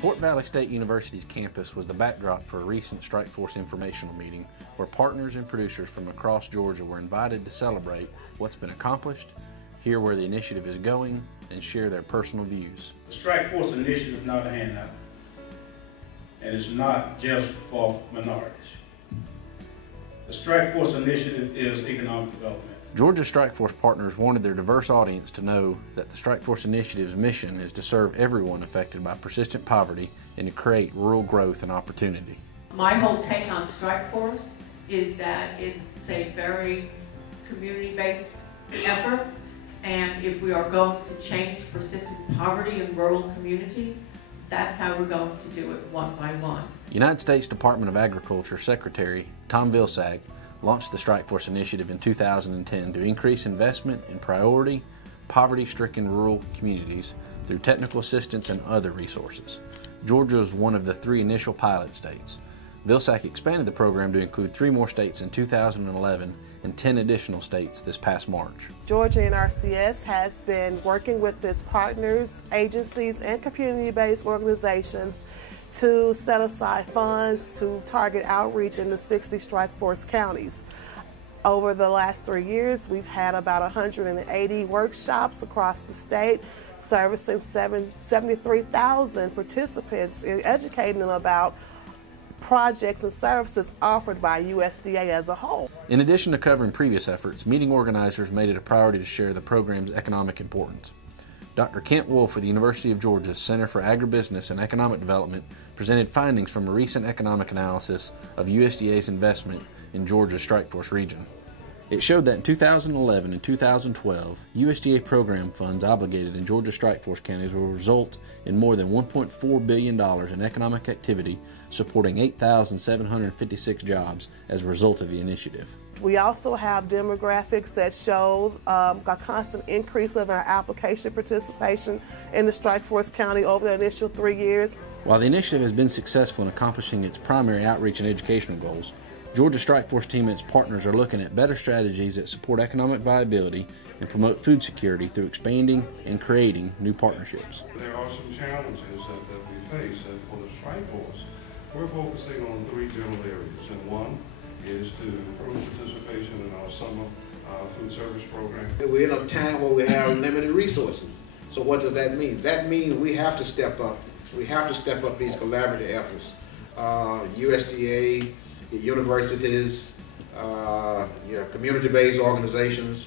Fort Valley State University's campus was the backdrop for a recent StrikeForce informational meeting where partners and producers from across Georgia were invited to celebrate what's been accomplished, hear where the initiative is going, and share their personal views. The StrikeForce Initiative is not a handout, and it's not just for minorities. The StrikeForce Initiative is economic development. Georgia StrikeForce partners wanted their diverse audience to know that the StrikeForce Initiative's mission is to serve everyone affected by persistent poverty and to create rural growth and opportunity. My whole take on StrikeForce is that it's a very community-based effort, and if we are going to change persistent poverty in rural communities, that's how we're going to do it one by one. United States Department of Agriculture Secretary Tom Vilsack launched the StrikeForce Initiative in 2010 to increase investment in priority, poverty-stricken rural communities through technical assistance and other resources. Georgia was one of the 3 initial pilot states. Vilsack expanded the program to include 3 more states in 2011 and 10 additional states this past March. USDA-NRCS has been working with its partners, agencies, and community-based organizations to set aside funds to target outreach in the 60 StrikeForce counties. Over the last 3 years, we've had about 180 workshops across the state, servicing 73,000 participants and educating them about projects and services offered by USDA as a whole. In addition to covering previous efforts, meeting organizers made it a priority to share the program's economic importance. Dr. Kent Wolf of the University of Georgia's Center for Agribusiness and Economic Development presented findings from a recent economic analysis of USDA's investment in Georgia's StrikeForce region. It showed that in 2011 and 2012, USDA program funds obligated in Georgia StrikeForce counties will result in more than $1.4 billion in economic activity, supporting 8,756 jobs as a result of the initiative. We also have demographics that show a constant increase of our application participation in the StrikeForce County over the initial 3 years. While the initiative has been successful in accomplishing its primary outreach and educational goals, Georgia StrikeForce Team and its partners are looking at better strategies that support economic viability and promote food security through expanding and creating new partnerships. There are some challenges that we face for the StrikeForce. We're focusing on 3 general areas, and one is to improve participation in our summer food service program. We're in a time where we have limited resources. So what does that mean? That means we have to step up. We have to step up these collaborative efforts. USDA, universities, community-based organizations,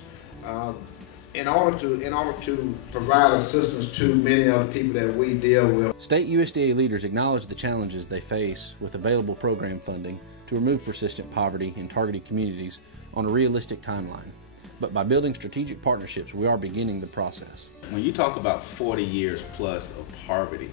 in order to provide assistance to many of the people that we deal with. State USDA leaders acknowledge the challenges they face with available program funding to remove persistent poverty in targeted communities on a realistic timeline. But by building strategic partnerships, we are beginning the process. When you talk about 40 years plus of poverty,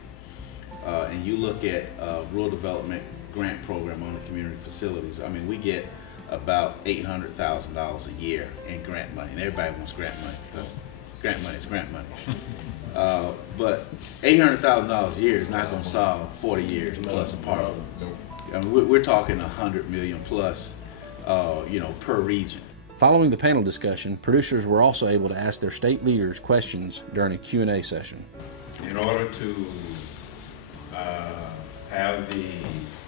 and you look at rural development grant program on the community facilities, I mean, we get about $800,000 a year in grant money, and everybody wants grant money because grant money is grant money. But $800,000 a year is not going to solve 40 years plus of poverty. I mean, we're talking 100 million plus, per region. Following the panel discussion, producers were also able to ask their state leaders questions during a Q&A session. In order to have the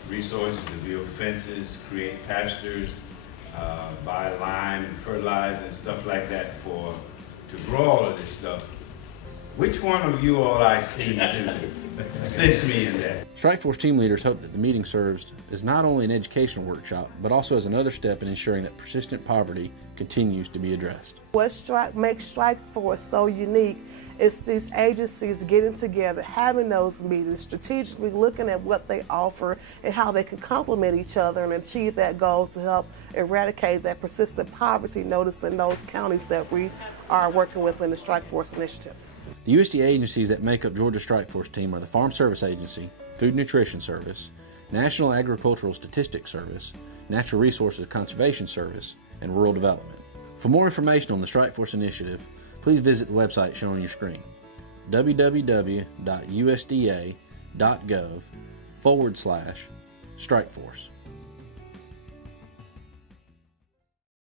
resources to build fences, create pastures, buy lime and fertilizer and stuff like that to grow all of this stuff, which one of you all I see to assist me in that? StrikeForce team leaders hope that the meeting serves as not only an educational workshop, but also as another step in ensuring that persistent poverty continues to be addressed. What makes StrikeForce so unique is these agencies getting together, having those meetings, strategically looking at what they offer and how they can complement each other and achieve that goal to help eradicate that persistent poverty noticed in those counties that we are working with in the StrikeForce Initiative. The USDA agencies that make up Georgia StrikeForce Team are the Farm Service Agency, Food Nutrition Service, National Agricultural Statistics Service, Natural Resources Conservation Service, and Rural Development. For more information on the StrikeForce Initiative, please visit the website shown on your screen, www.usda.gov/StrikeForce.